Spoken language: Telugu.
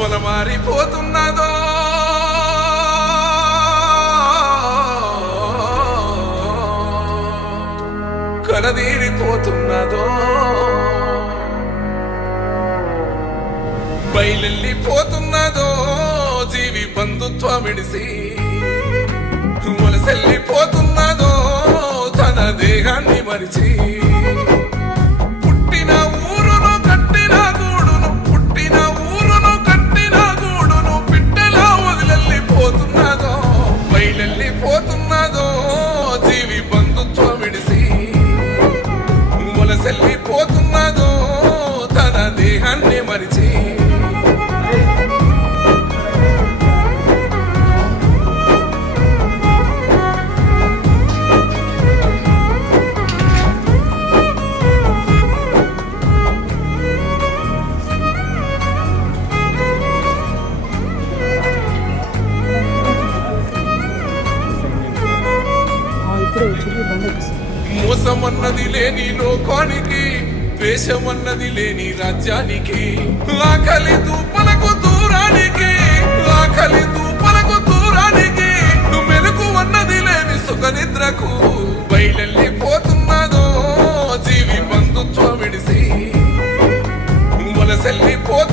పొలమారిపోతున్నదో కడదీరిపోతున్నదో బయలెళ్ళిపోతున్నదో జీవి బంధుత్వమిడిసి వలసెళ్ళిపోతున్నదో తన దేహాన్ని మరిచి పుట్టిన ఊరును కట్టిన గూడును పుట్టిన ఊరును కట్టిన గూడును బిడ్డలా వదిలెళ్ళిపోతున్నదో బయలెళ్ళిపోతున్నదో జీవి బంధుత్వమిడిసి వలసెళ్ళిపోతున్నదో తన దేహాన్ని మరిచి మోసమన్నది లేని లోకానికి ద్వేషమన్నది లేని రాజ్యానికి ఆకలి దూపలకు దూరానికి ఆకలి దూపలకు దూరానికి మెలకు అన్నది లేని సుఖ నిద్రకు బయలెళ్ళిపోతున్నదో జీవి బంధుత్వం విడిసి వలసెళ్ళిపోతున్నదో